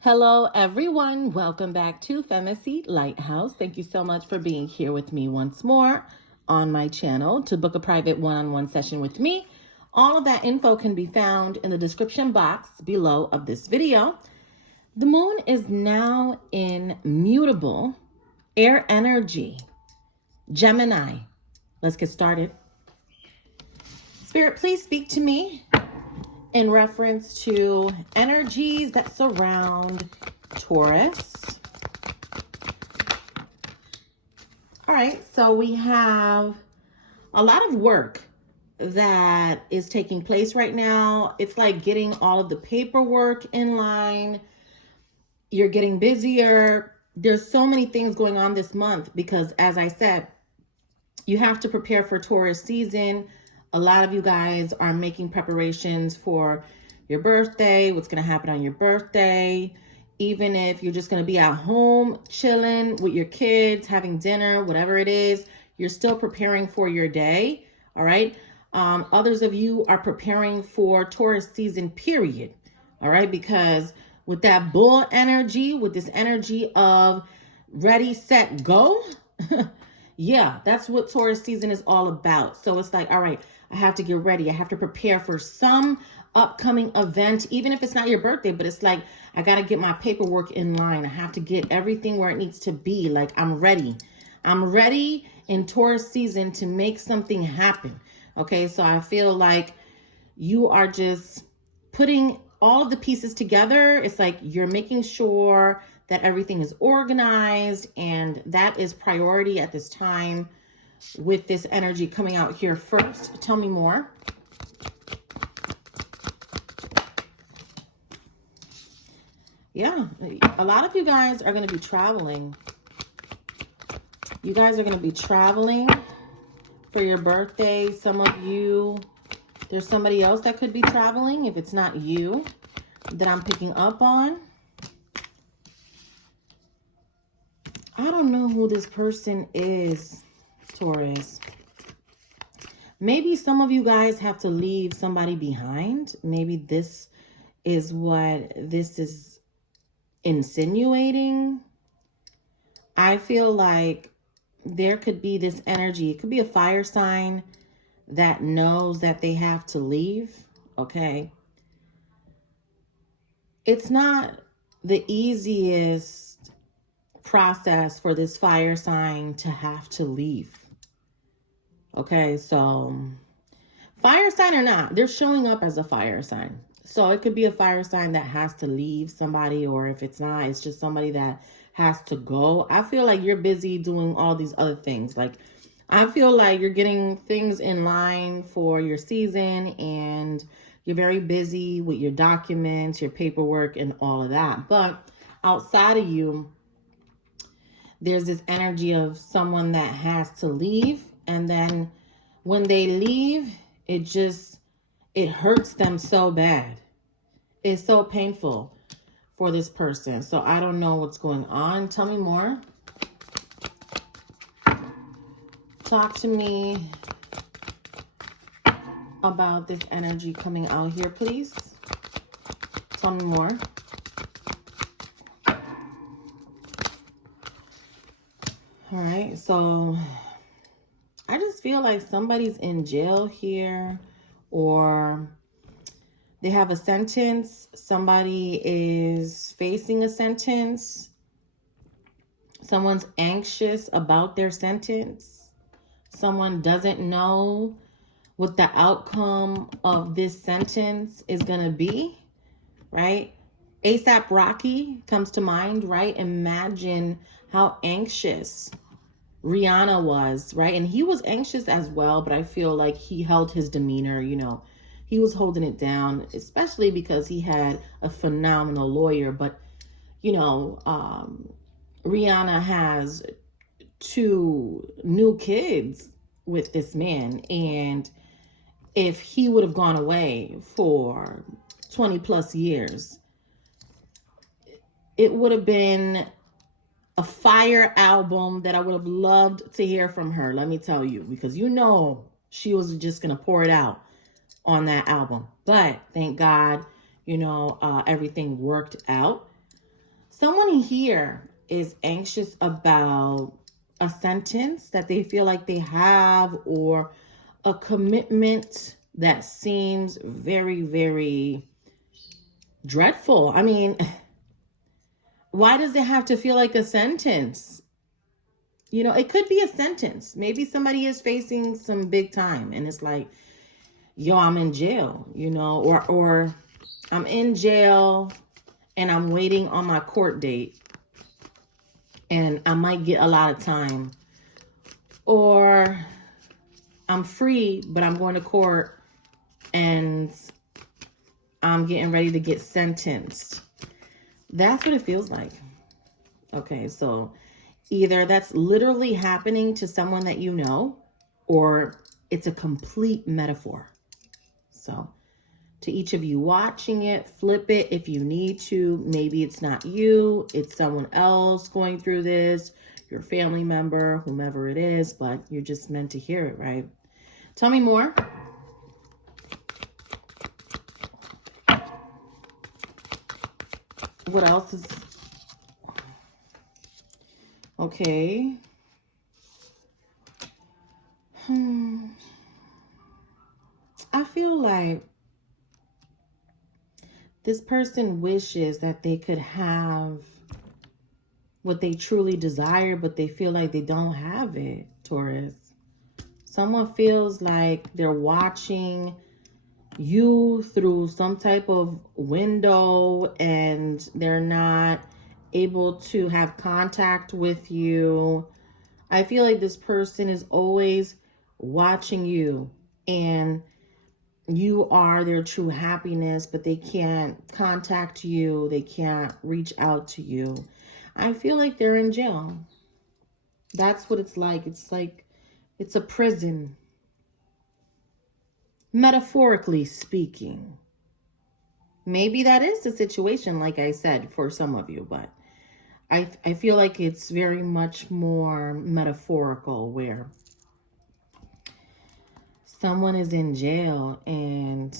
Hello, everyone. Welcome back to FEMACY'S LightHouse. Thank you so much for being here with me once more on my channel to book a private one-on-one session with me. All of that info can be found in the description box below of this video. The moon is now in mutable air energy, Gemini. Let's get started. Spirit, please speak to me in reference to energies that surround Taurus. All right, so we have a lot of work that is taking place right now. It's like getting all of the paperwork in line. You're getting busier. There's so many things going on this month because, as I said, you have to prepare for Taurus season. A lot of you guys are making preparations for your birthday, what's going to happen on your birthday. Even if you're just going to be at home chilling with your kids, having dinner, whatever it is, you're still preparing for your day. All right. Others of you are preparing for Taurus season, period. All right. Because with that bull energy, with this energy of ready, set, go. Yeah, that's what Taurus season is all about. So it's like, all right, I have to get ready. I have to prepare for some upcoming event, even if it's not your birthday, but it's like, I got to get my paperwork in line. I have to get everything where it needs to be. Like, I'm ready. I'm ready in Taurus season to make something happen. Okay, so I feel like you are just putting all of the pieces together. It's like you're making sure that everything is organized, and that is priority at this time with this energy coming out here first. Tell me more. Yeah, a lot of you guys are going to be traveling. You guys are going to be traveling for your birthday. Some of you, there's somebody else that could be traveling if it's not you that I'm picking up on. I don't know who this person is, Taurus. Maybe some of you guys have to leave somebody behind. Maybe this is what this is insinuating. I feel like there could be this energy. It could be a fire sign that knows that they have to leave. Okay. It's not the easiest process for this fire sign to have to leave. Okay, so fire sign or not, they're showing up as a fire sign. So it could be a fire sign that has to leave somebody, or if it's not, it's just somebody that has to go. I feel like you're busy doing all these other things. Like, I feel like you're getting things in line for your season, and you're very busy with your documents, your paperwork, and all of that. But outside of you, there's this energy of someone that has to leave. And then when they leave, it hurts them so bad. It's so painful for this person. So I don't know what's going on. Tell me more. Talk to me about this energy coming out here, please. Tell me more. All right, so I just feel like somebody's in jail here, or they have a sentence. Somebody is facing a sentence. Someone's anxious about their sentence. Someone doesn't know what the outcome of this sentence is going to be, right? ASAP Rocky comes to mind, right? Imagine how anxious Rihanna was, right? And he was anxious as well, but I feel like he held his demeanor, you know. He was holding it down, especially because he had a phenomenal lawyer. But, you know, Rihanna has 2 new kids with this man. And if he would have gone away for 20 plus years, it would have been a fire album that I would have loved to hear from her, let me tell you, because you know she was just going to pour it out on that album. But thank God, you know, everything worked out. Someone here is anxious about a sentence that they feel like they have, or a commitment that seems very, very dreadful. I mean, why does it have to feel like a sentence? You know, it could be a sentence. Maybe somebody is facing some big time and it's like, yo, I'm in jail, you know, or I'm in jail and I'm waiting on my court date and I might get a lot of time. Or I'm free, but I'm going to court and I'm getting ready to get sentenced. That's what it feels like. Okay, so either that's literally happening to someone that you know, or it's a complete metaphor. So to each of you watching it, flip it if you need to. Maybe it's not you, it's someone else going through this, your family member, whomever it is, but you're just meant to hear it, right? Tell me more. What else is... Okay. I feel like this person wishes that they could have what they truly desire, but they feel like they don't have it, Taurus. Someone feels like they're watching you through some type of window and they're not able to have contact with you. I feel like this person is always watching you and you are their true happiness, but they can't contact you. They can't reach out to you. I feel like they're in jail. That's what it's like. It's like it's a prison. Metaphorically speaking. Maybe that is the situation, like I said, for some of you, but I feel like it's very much more metaphorical, where someone is in jail, and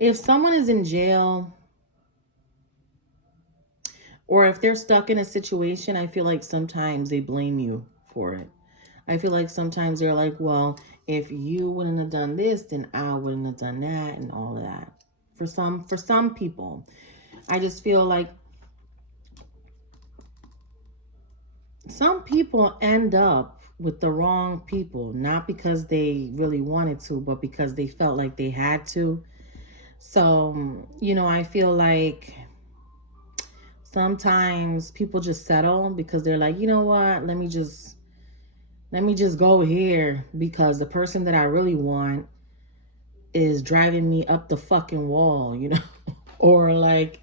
if someone is in jail, or if they're stuck in a situation, I feel like sometimes they blame you for it. I feel like sometimes they're like, well, if you wouldn't have done this, then I wouldn't have done that, and all of that. For some people, I just feel like some people end up with the wrong people, not because they really wanted to, but because they felt like they had to. So, you know, I feel like sometimes people just settle because they're like, you know what, let me just go here because the person that I really want is driving me up the fucking wall, you know? Or like,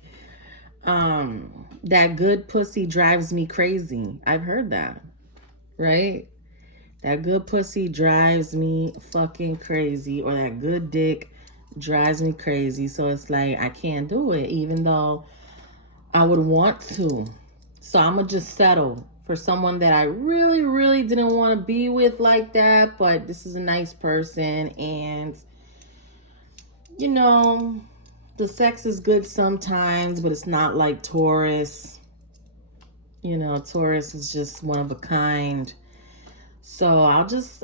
that good pussy drives me crazy. I've heard that, right? That good pussy drives me fucking crazy, or that good dick drives me crazy. So it's like, I can't do it, even though I would want to. So I'm going to just settle for someone that I really, really didn't want to be with like that. But this is a nice person. And, you know, the sex is good sometimes, but it's not like Taurus. You know, Taurus is just one of a kind. So I'll just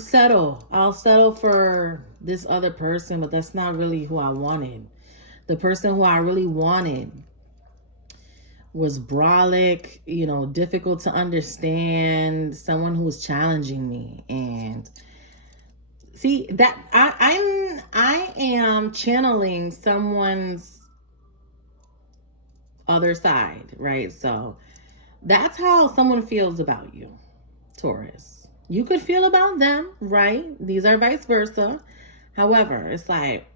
settle. I'll settle for this other person, but that's not really who I wanted. The person who I really wanted was brolic, you know, difficult to understand, someone who was challenging me. And see that I am channeling someone's other side, right? So that's how someone feels about you, Taurus. You could feel about them, right? These are vice versa. However, it's like,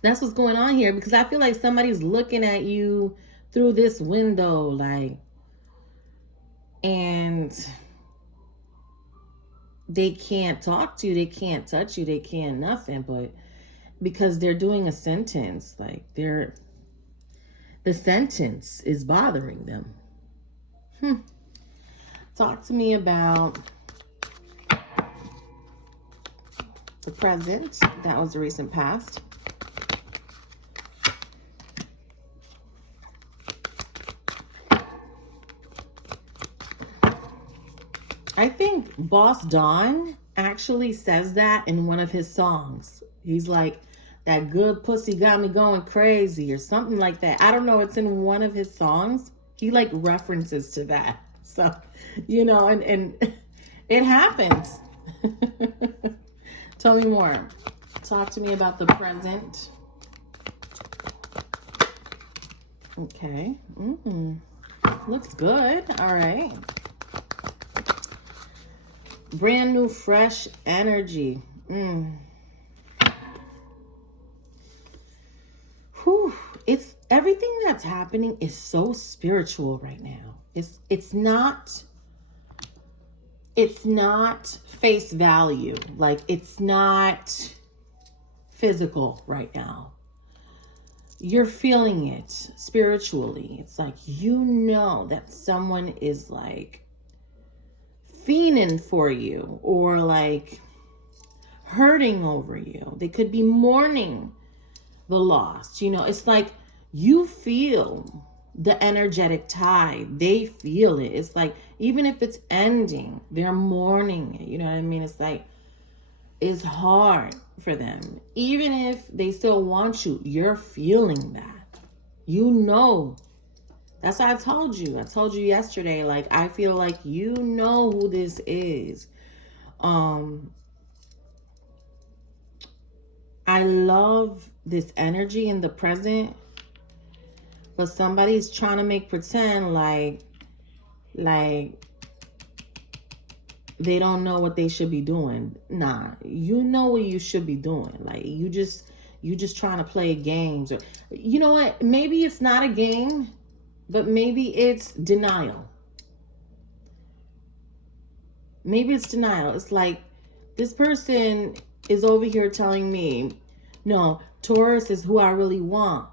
that's what's going on here, because I feel like somebody's looking at you through this window, like, and they can't talk to you, they can't touch you, they can't nothing, but because they're doing a sentence, like the sentence is bothering them. Talk to me about the present. That was the recent past. I think Boss Don actually says that in one of his songs. He's like, that good pussy got me going crazy or something like that. I don't know. It's in one of his songs. He like references to that. So, you know, and it happens. Tell me more. Talk to me about the present. Okay. Looks good. All right. Brand new, fresh energy. Whew. It's everything that's happening is so spiritual right now. It's not face value. Like, it's not physical right now. You're feeling it spiritually. It's like, you know that someone is like fiending for you or like hurting over you. They could be mourning the loss. You know, it's like you feel the energetic tide. They feel it. It's like, even if it's ending, they're mourning it. You know what I mean? It's like, it's hard for them. Even if they still want you, you're feeling that. You know. That's why I told you. I told you yesterday, like, I feel like you know who this is. I love this energy in the present, but somebody's trying to make pretend like they don't know what they should be doing. Nah, you know what you should be doing. Like, you just trying to play games. Or, you know what? Maybe it's not a game, but maybe it's denial. Maybe it's denial. It's like, this person is over here telling me, no, Taurus is who I really want,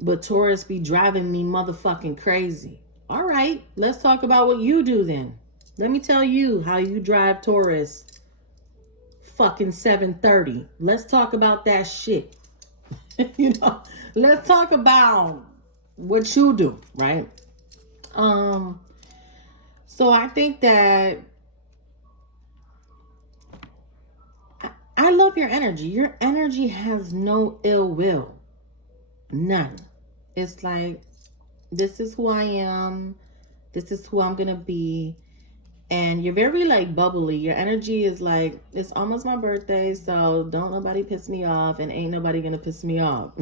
but Taurus be driving me motherfucking crazy. All right, let's talk about what you do then. Let me tell you how you drive Taurus fucking 730. Let's talk about that shit. You know, let's talk about what you do, right? So I think that I love your energy. Your energy has no ill will. None. It's like, this is who I am. This is who I'm going to be. And you're very like bubbly. Your energy is like, it's almost my birthday, so don't nobody piss me off, and ain't nobody going to piss me off.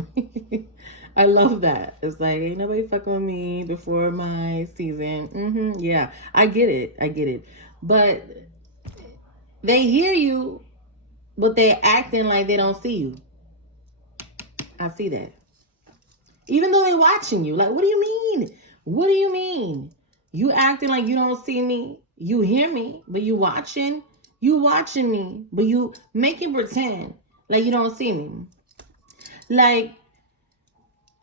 I love that. It's like, ain't nobody fucking with me before my season. Yeah, I get it. But they hear you, but they're acting like they don't see you. I see that. Even though they're watching you. Like, what do you mean? What do you mean? You acting like you don't see me. You hear me, but you watching. You watching me, but you making pretend like you don't see me. Like,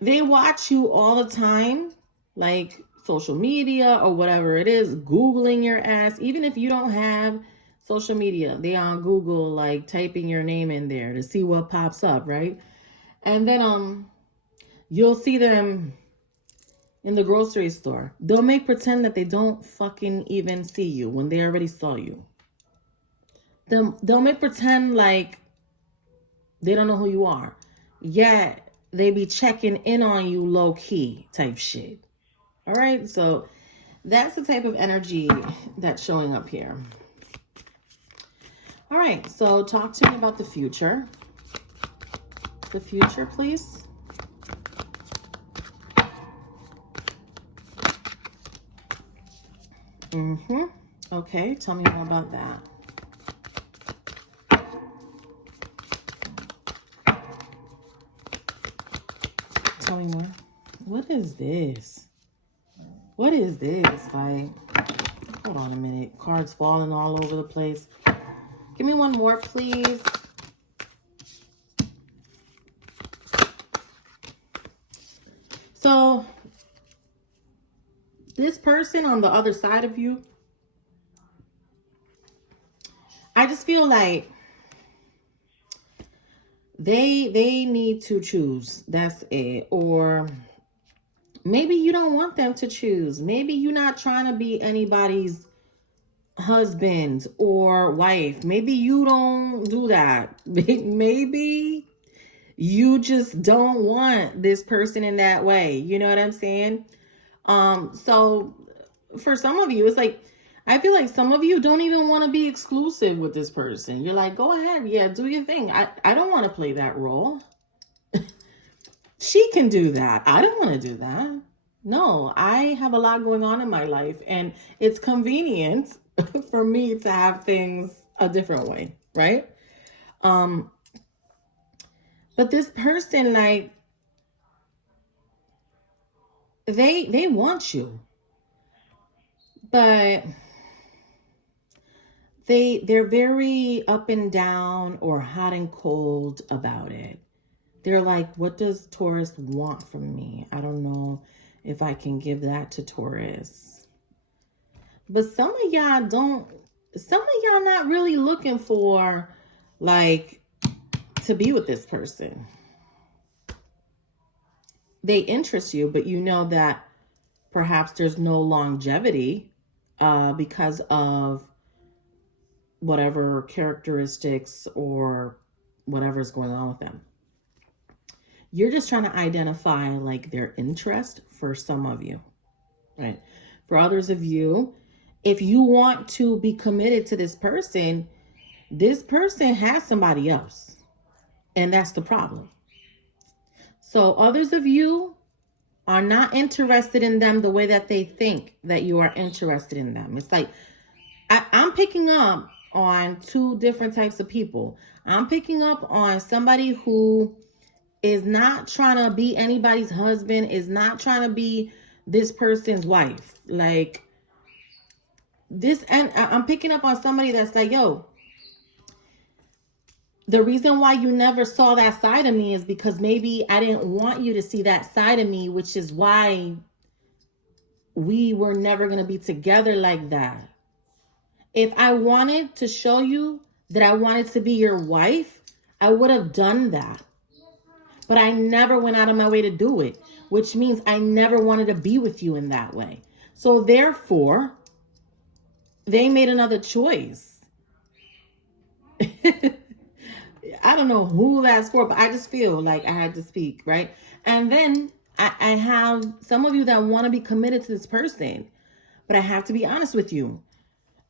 they watch you all the time. Like, social media or whatever it is. Googling your ass. Even if you don't have social media, they on Google, like, typing your name in there to see what pops up, right? And then you'll see them in the grocery store. They'll make pretend that they don't fucking even see you when they already saw you. They'll make pretend like they don't know who you are. Yet they be checking in on you low key type shit. All right, so that's the type of energy that's showing up here. All right, so talk to me about the future. The future, please. Okay, tell me more about that. Tell me more. What is this? What is this? Like, hold on a minute. Cards falling all over the place. Give me one more, please. So, this person on the other side of you, I just feel like they need to choose. That's it. Or maybe you don't want them to choose. Maybe you're not trying to be anybody's husband or wife. Maybe you don't do that. Maybe you just don't want this person in that way. You know what I'm saying? So for some of you, it's like, I feel like some of you don't even want to be exclusive with this person. You're like, go ahead. Yeah, do your thing. I don't want to play that role. She can do that. I don't want to do that. No, I have a lot going on in my life, and it's convenient for me to have things a different way, right? But this person, like, they want you, but they're very up and down or hot and cold about it. They're like, what does Taurus want from me? I don't know if I can give that to Taurus. But some of y'all not really looking for, like, to be with this person. They interest you, but you know that perhaps there's no longevity because of whatever characteristics or whatever's going on with them. You're just trying to identify, like, their interest for some of you, right? For others of you, if you want to be committed to this person has somebody else. And that's the problem. So others of you are not interested in them the way that they think that you are interested in them. It's like, I'm picking up on two different types of people. I'm picking up on somebody who is not trying to be anybody's husband, is not trying to be this person's wife. Like this, and I'm picking up on somebody that's like, yo, the reason why you never saw that side of me is because maybe I didn't want you to see that side of me, which is why we were never going to be together like that. If I wanted to show you that I wanted to be your wife, I would have done that. But I never went out of my way to do it, which means I never wanted to be with you in that way. So therefore, they made another choice. I don't know who that's for, but I just feel like I had to speak, right? And then I have some of you that want to be committed to this person, but I have to be honest with you.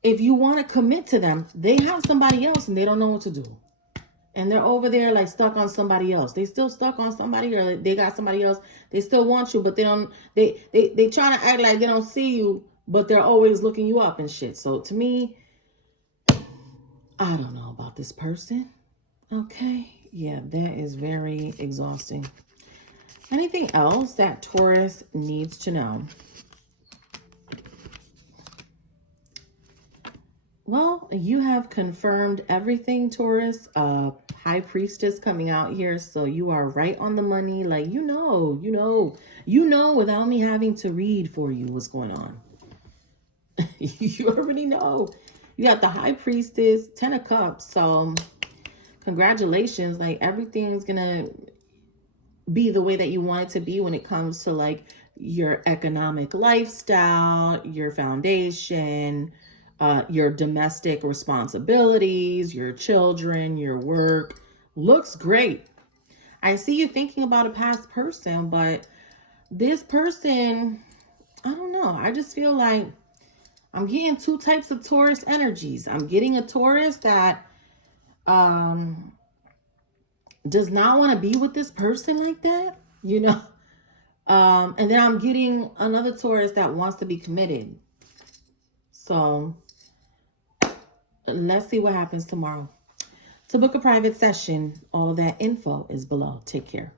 If you want to commit to them, they have somebody else and they don't know what to do. And they're over there like stuck on somebody else. They still stuck on somebody, or they got somebody else. They still want you, but they don't, they trying to act like they don't see you, but they're always looking you up and shit. So to me, I don't know about this person. Okay. Yeah, that is very exhausting. Anything else that Taurus needs to know? Well, you have confirmed everything, Taurus. High Priestess coming out here. So you are right on the money. Like, you know, without me having to read for you what's going on. You already know. You got the High Priestess, 10 of Cups. So congratulations. Like, everything's going to be the way that you want it to be when it comes to, like, your economic lifestyle, your foundation, your domestic responsibilities, your children, your work. Looks great. I see you thinking about a past person, but this person, I don't know. I just feel like I'm getting two types of Taurus energies. I'm getting a Taurus that does not want to be with this person like that, you know. And then I'm getting another Taurus that wants to be committed. So let's see what happens tomorrow. To book a private session, all of that info is below. Take care.